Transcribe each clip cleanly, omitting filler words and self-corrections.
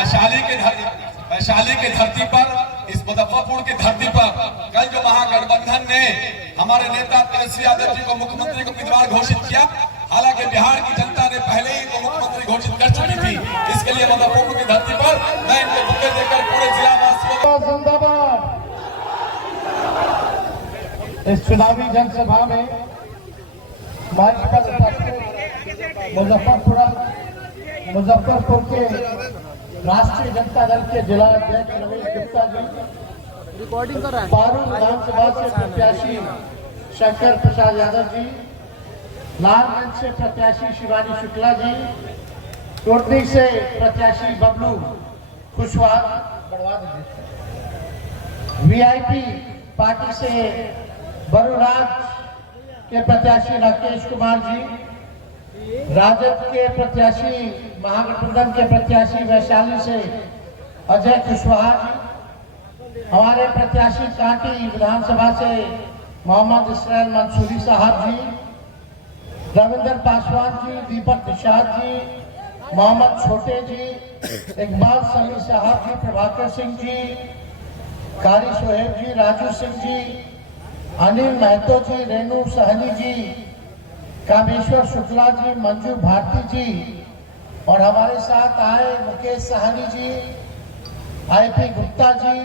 वैशाली के धरती पर, इस मुजफ्फरपुर की धरती पर कल जो महागठबंधन ने हमारे नेता तेजस्वी यादव जी को मुख्यमंत्री को उम्मीदवार घोषित किया, हालांकि बिहार की जनता ने पहले ही इनको मुख्यमंत्री घोषित कर चुकी थी। इसके लिए मुजफ्फरपुर की धरती पर मैं इनके बुके देकर पूरे जिला वासियों को जिंदाबाद। इस चुनावी जनसभा में मुजफ्फरपुर के राष्ट्रीय जनता दल के जिला अध्यक्ष रमेश गुप्ता जी, रिकॉर्डिंग कर रहा है, पारू विधानसभा से प्रत्याशी शंकर प्रसाद यादव जी, लालगंज से प्रत्याशी शिवानी शुक्ला जी, टोटनी से प्रत्याशी बबलू कुशवाहा, वीआईपी पार्टी से बरुराज के प्रत्याशी राकेश कुमार जी, राजद के प्रत्याशी महागठबंधन के प्रत्याशी वैशाली से अजय कुशवाहा जी, हमारे प्रत्याशी कांटी विधानसभा से मोहम्मद इसराइल मंसूरी साहब जी, रविंद्र पासवान जी, दीपक निषाद जी, मोहम्मद छोटे जी, इकबाल समी साहब जी, प्रभाकर सिंह जी, कारी सोहेब जी, राजू सिंह जी, अनिल महतो जी, रेणु सहनी जी, कामेश्वर शुक्ला जी, मंजू भारती जी, और हमारे साथ आए मुकेश सहनी जी, आईपी गुप्ता जी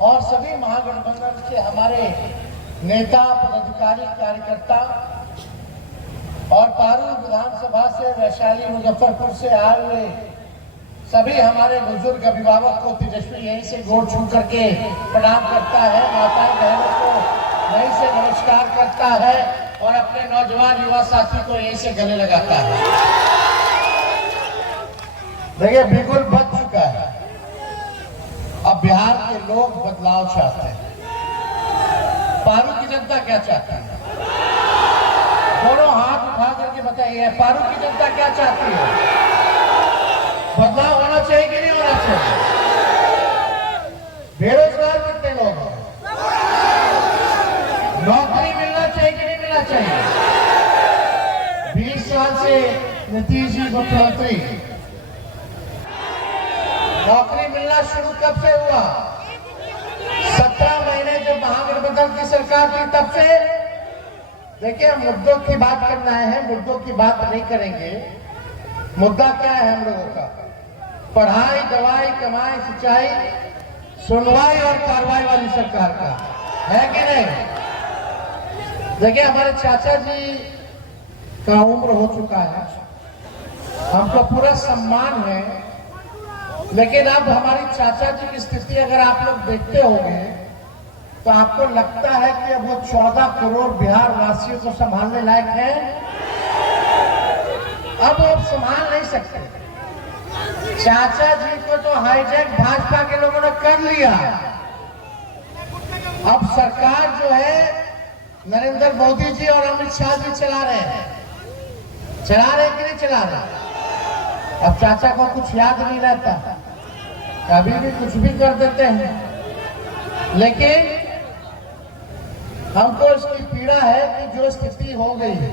और सभी महागठबंधन के हमारे नेता, पदाधिकारी, कार्यकर्ता और पारू विधानसभा से, वैशाली, मुजफ्फरपुर से आए हुए सभी हमारे बुजुर्ग अभिभावक को तेजस्वी यहीं से गोड़ छू करके प्रणाम करता है, माताएं बहनों को यहीं से नमस्कार करता है और अपने नौजवान युवा साथी को यहीं से गले लगाता है। देखिए, बिल्कुल बच चुका है। अब बिहार के लोग बदलाव चाहते हैं। पारू की जनता क्या चाहती है? दोनों हाथ उठा करके बताइए, पारू की जनता क्या चाहती है? बदलाव होना चाहिए कि नहीं होना चाहिए? बेरोजगार कितने लोग हैं? नौकरी मिलना चाहिए कि नहीं मिलना चाहिए? 20 साल से नीतीश जी मुख्यमंत्री, नौकरी मिलना शुरू कब से हुआ? 17 महीने जब महागठबंधन की सरकार थी तब से। देखिए, मुद्दों की बात करना है, मुद्दों की बात नहीं करेंगे। मुद्दा क्या है हम लोगों का? पढ़ाई, दवाई, कमाई, सिंचाई, सुनवाई और कार्रवाई वाली सरकार का है कि नहीं? देखिए, हमारे चाचा जी का उम्र हो चुका है, हमको पूरा सम्मान है, लेकिन अब हमारी चाचा जी की स्थिति अगर आप लोग देखते होंगे तो आपको लगता है कि अब वो 14 करोड़ बिहार वासियों को संभालने लायक है? अब वो संभाल नहीं सकते। चाचा जी को तो हाईजैक भाजपा के लोगों ने कर लिया। अब सरकार जो है नरेंद्र मोदी जी और अमित शाह जी चला रहे हैं। चला रहे कि नहीं चला रहे? अब चाचा को कुछ याद नहीं रहता, कभी भी कुछ भी कर देते हैं। लेकिन हमको इसकी पीड़ा है कि जो स्थिति हो गई है,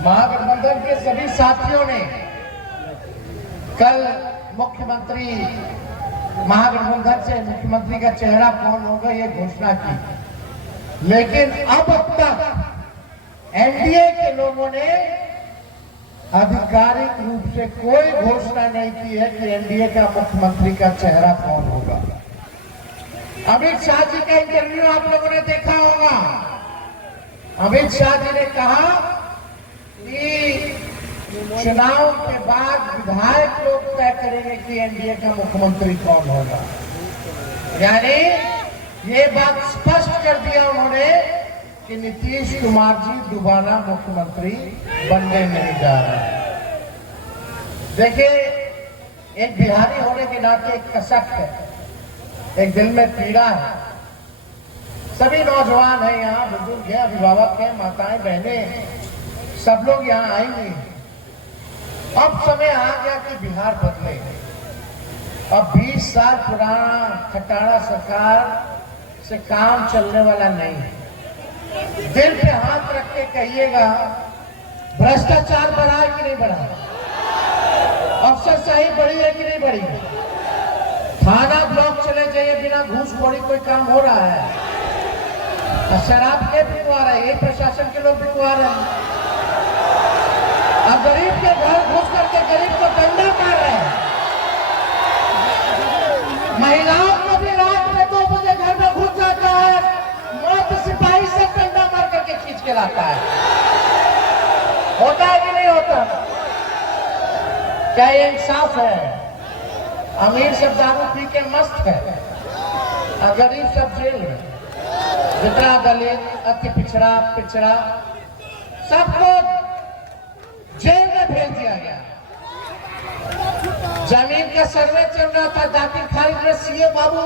महागठबंधन के सभी साथियों ने कल मुख्यमंत्री, महागठबंधन से मुख्यमंत्री का चेहरा कौन होगा ये घोषणा की, लेकिन अब तक एनडीए के लोगों ने आधिकारिक रूप से कोई घोषणा नहीं की है कि एनडीए का मुख्यमंत्री का चेहरा कौन होगा। अमित शाह जी का इंटरव्यू आप लोगों ने देखा होगा। अमित शाह जी ने कहा कि चुनाव के बाद विधायक लोग तय करेंगे कि एनडीए का मुख्यमंत्री कौन होगा। यानी ये बात स्पष्ट कर दिया उन्होंने कि नीतीश कुमार जी दोबारा मुख्यमंत्री बनने नहीं जा रहे। देखिए, एक बिहारी होने के नाते एक कसक है, एक दिल में पीड़ा है। सभी नौजवान हैं यहाँ, बुजुर्ग हैं, अभिभावक हैं, माताएं बहनें, सब लोग यहाँ आएंगे। अब समय आ गया कि बिहार बदले। अब 20 साल पुराना खटारा सरकार से काम चलने वाला नहीं है। दिल पे हाथ रख के कहिएगा, भ्रष्टाचार बढ़ा है कि नहीं बढ़ा? अफसरशाही बढ़ी है कि नहीं बढ़ी? करेंगे। थाना ब्लॉक चले जाइए, बिना घूसखोरी कोई काम हो रहा है। शराब के बिकवा रहे हैं, ये प्रशासन के लोग बिकवा रहे हैं। अब गरीब के घर घुस करके गरीब को डंडा मार रहे हैं। महिलाओं को भी रात में 2 बजे घर में घुस जाता है, मर्द सिपाही से डंडा मार करके खींच के लाता है। होता है कि नहीं होता? क्या ये इंसाफ है? अमीर सब दारू पी के मस्त है और गरीब सब जेल में। जितना दलित, अति पिछड़ा सबको जेल में भेज दिया गया। जमीन का सर्वे चल रहा था, दाखिल खारिज में सीए बाबू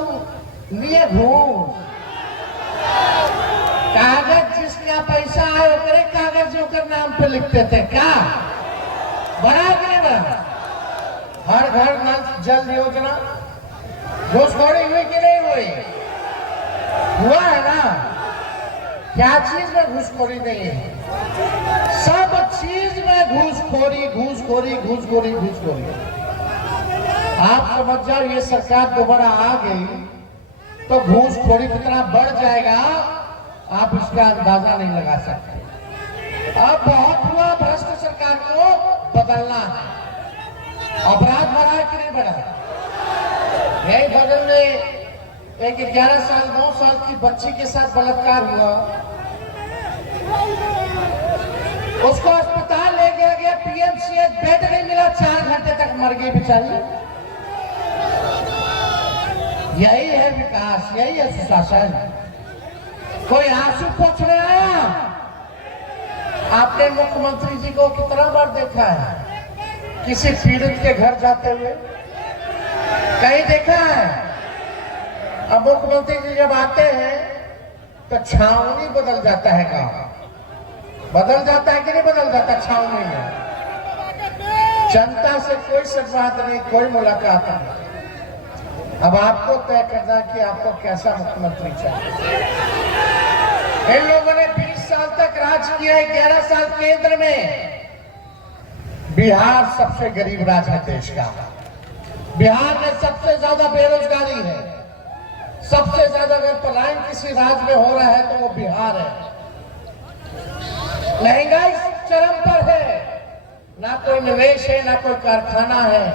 लिए घूस। कागज जिसका पैसा आए ओकरे कागज ओकर नाम पे लिखते थे। क्या बड़ा कि नहीं बड़ा? हर घर नल जल योजना घूसखोरी हुई कि नहीं हुई? हुआ है ना? क्या चीज में घूसखोरी नहीं है? सब चीज में घूसखोरी। आप समझ जाओ, ये सरकार दोबारा आ गई तो घूसखोरी कितना बढ़ जाएगा आप इसका अंदाजा नहीं लगा सकते। अब बहुत हुआ, भ्रष्ट सरकार को बदलना है। अपराध बढ़ा कि नहीं बढ़ा? यही बगल में एक 11 साल 9 साल की बच्ची के साथ बलात्कार हुआ, उसको अस्पताल ले गया गया, पीएमसीएच बेड नहीं मिला, 4 घंटे तक मर गई बेचारी। यही है विकास, यही है सुशासन। कोई आंसू पोंछने आया? आपने मुख्यमंत्री जी को कितना बार देखा है किसी पीड़ित के घर जाते हुए? कहीं देखा है? अब मुख्यमंत्री जी जब आते हैं तो छावनी बदल जाता है, गांव बदल जाता है कि नहीं बदल जाता? छावनी में जनता से कोई संवाद नहीं, कोई मुलाकात नहीं। अब आपको तय करना कि आपको कैसा मुख्यमंत्री चाहिए। इन लोगों ने 20 साल तक राज किया है, 11 साल केंद्र में। बिहार सबसे गरीब राज्य है देश का। बिहार में सबसे ज्यादा बेरोजगारी है। सबसे ज्यादा अगर पलायन किसी राज्य में हो रहा है तो वो बिहार है। महंगाई चरम पर है, ना कोई निवेश है, ना कोई कारखाना है।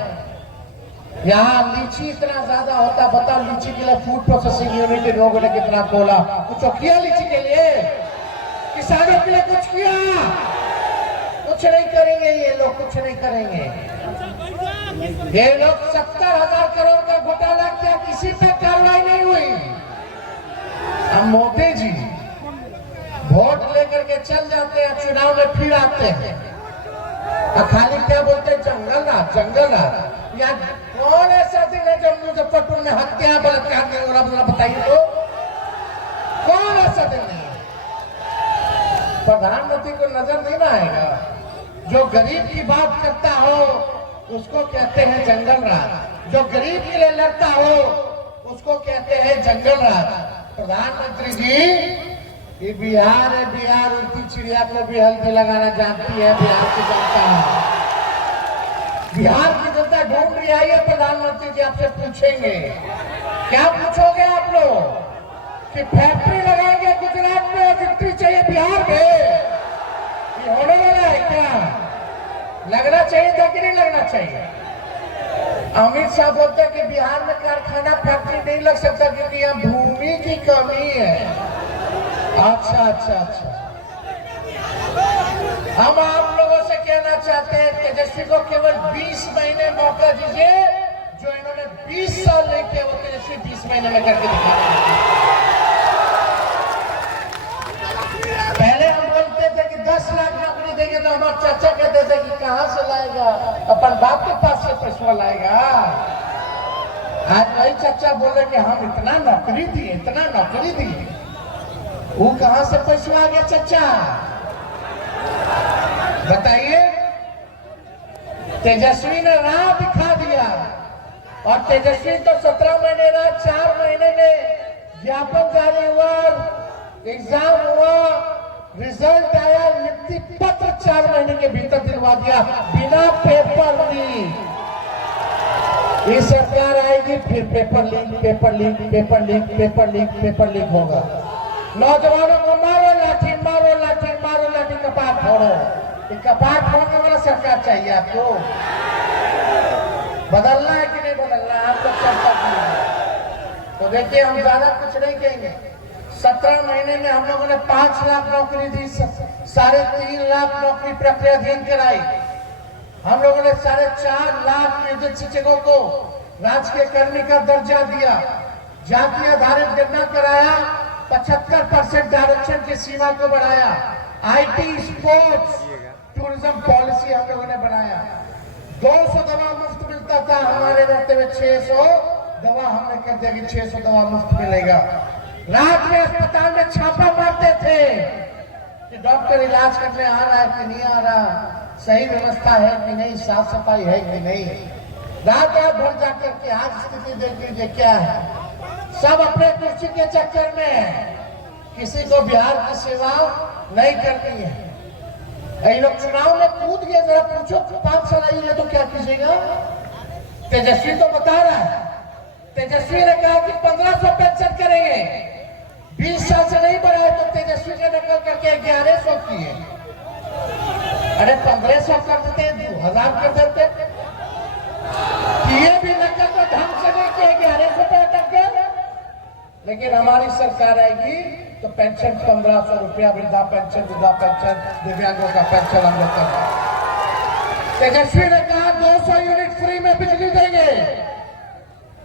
यहाँ लीची इतना ज्यादा होता, बताओ लीची के लिए फूड प्रोसेसिंग यूनिट लोगों ने कितना खोला? कुछ किया लीची के लिए? किसानों के लिए कुछ किया? कुछ नहीं करेंगे ये लोग, कुछ नहीं करेंगे ये लोग। 70,000 करोड़ का घोटाला किया, किसी पे कार्रवाई नहीं हुई। अब मोदी जी वोट लेकर के चल जाते हैं, चुनाव में फिर आते हैं और खाली क्या बोलते हैं? जंगल राज। या कौन ऐसा दिन है जब मुजफ्फरपुर में हत्या बलात्कार नहीं हो रहा? बताइए तो, कौन ऐसा दिन नहीं? प्रधानमंत्री को नजर नहीं ना आएगा? जो गरीब की बात करता हो उसको कहते हैं जंगल राज, जो गरीब के लिए लड़ता हो उसको कहते हैं जंगल राज। प्रधानमंत्री जी, ये बिहार है, बिहार उड़ती चिड़िया को भी हल्दी लगाना जानती है। बिहार की जनता, बिहार की जनता ढूंढ रही है। प्रधानमंत्री जी आपसे पूछेंगे, क्या पूछोगे आप लोग? कि फैक्ट्री लगाएंगे गुजरात में, फैक्ट्री चाहिए बिहार में? ये होने वाला है क्या? लगना चाहिए था कि नहीं लगना चाहिए? अमित शाह बोलते हैं कि बिहार में कारखाना फैक्ट्री नहीं लग सकता क्योंकि यहाँ भूमि की कमी है। अच्छा। हम आप लोगों से कहना चाहते हैं, तेजस्वी को केवल 20 महीने मौका दीजिए। जो इन्होंने 20 साल नहीं किया वो तेजस्वी 20 महीने में करके दिखाएंगे। पहले हम बोलते थे कि 10 लाख नौकरी देंगे तो हमारे चाचा कहते थे कि कहां से लाएगा, अपन बाप के पास से पैसा लाएगा। आज वही चाचा बोले कि हम इतना नौकरी दिए, वो कहां से पैसा आ गया? चाचा बताइए। तेजस्वी ने राह दिखा दिया और तेजस्वी तो 17 महीने रहा, 4 महीने में ज्ञापन जारी हुआ, एग्जाम हुआ, रिजल्ट आया, नियुक्ति पत्र 4 महीने के भीतर दिलवा दिया बिना पेपर लीक। ये सरकार आएगी फिर paper leak paper leak paper leak paper leak paper leak होगा। नौजवानों को मारो लाठी मारो लाठी मारो लाठी कपाट फोड़ो। ये कपाट फोड़ने वाला सरकार चाहिए आपको। बदलना है कि नहीं बदलना है आप तक चर्चा की। तो देखिए हम ज्यादा कुछ नहीं कहेंगे। 17 महीने में हम लोगों ने 5 लाख नौकरी दी, 3.5 लाख नौकरी प्रक्रियाधीन कराई। हम लोगों ने 4.5 लाख नियोजित शिक्षकों को राजकीय कर्मी का दर्जा दिया। जाति आधारित गणना कराया, 75% आरक्षण की सीमा को बढ़ाया। IT, स्पोर्ट्स, टूरिज्म पॉलिसी हम लोगों ने बनाया। 200 दवा मुफ्त मिलता था, हमारे रहते हुए 600 दवा हमने कर दिया कि 600 दवा मुफ्त मिलेगा। रात में अस्पताल में छापा मारते थे कि डॉक्टर इलाज करने आ रहा है कि नहीं आ रहा, सही व्यवस्था है कि नहीं, साफ सफाई है कि नहीं। रात रात भर जाकर के आज स्थिति देख लीजिए क्या है। सब अपने कुर्सी के चक्कर में है, किसी को बिहार की सेवा नहीं करनी है। ये लोग चुनाव में कूद गए, जरा पूछो 5 साल आएंगे तो क्या कीजिएगा। तेजस्वी तो बता रहा है, तेजस्वी ने कहा कि 1500 पेंशन करेंगे। 20 साल से नहीं बढ़ाए तो तेजस्वी ने नकल करके 1100 किए। अरे 1500 कर देते, 2000 कर देते। किए भी नकल तो ढंग से नहीं किए, 1100 पे अटक गए। लेकिन हमारी सरकार आएगी तो पेंशन 1500 रुपया, वृद्धा पेंशन, दिव्यांगों का पेंशन हम लोग करेंगे। तेजस्वी ने कहा 200 यूनिट फ्री में बिजली देंगे।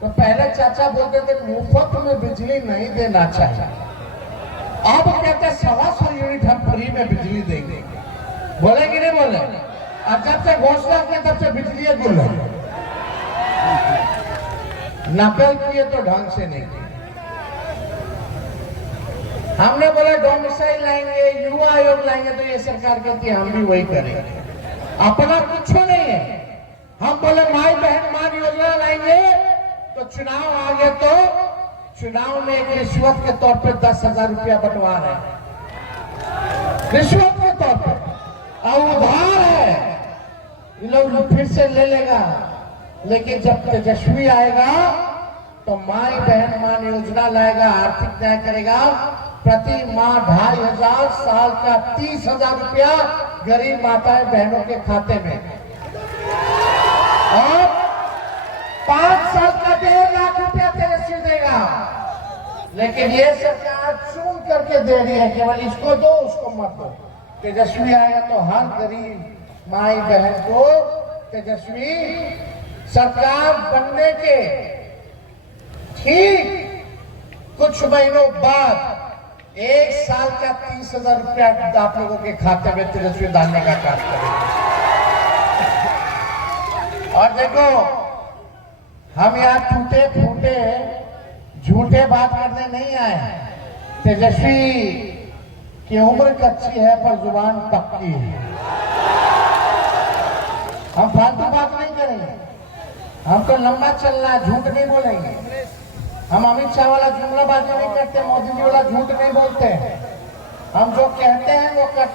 तो पहले चाचा बोलते थे मुफ्त में बिजली नहीं देना चाहिए, अब कहते 125 यूनिट हम फ्री में बिजली देंगे। बोले कि नहीं बोले? और जब से घोषणा किया तब से बिजली गुल है। नकल किए तो ढंग से नहीं किए। हमने बोला डोमिसाइल लाएंगे, युवा आयोग लाएंगे, तो ये सरकार कहती है हम भी वही करेंगे, अपना कुछ नहीं है। हम बोले माई बहन मान योजना लाएंगे, तो चुनाव आ गया तो चुनाव में एक रिश्वत के तौर पे 10,000 रुपया बंटवा रहे हैं, रिश्वत के तौर पे, और उधार है, ये लोग फिर से ले लेगा। लेकिन जब तेजस्वी आएगा तो माई बहन मान योजना लाएगा, आर्थिक न्याय करेगा। प्रति माह 2,500, साल का 30,000 रुपया गरीब माताएं बहनों के खाते में, और 5 साल का 1.5 लाख रुपया तेजस्वी देगा। लेकिन ये सरकार चुन करके दे रही है, केवल इसको दो उसको मत दो। तेजस्वी आएगा तो हर गरीब माई बहन को तेजस्वी सरकार बनने के ठीक कुछ महीनों बाद 1 साल का 30,000 रुपया आप लोगों के खाते में तेजस्वी डालने का काम करेंगे। और देखो हम यहाँ टूटे फूटे झूठे बात करने नहीं आए हैं। तेजस्वी की उम्र कच्ची है पर जुबान पक्की है। हम फालतू बात नहीं करेंगे, हमको लंबा चलना है, झूठ नहीं बोलेंगे। हम अमित शाह वाला जुमलाबाजी नहीं करते, मोदी जी वाला झूठ नहीं बोलते। हम जो कहते हैं वो करते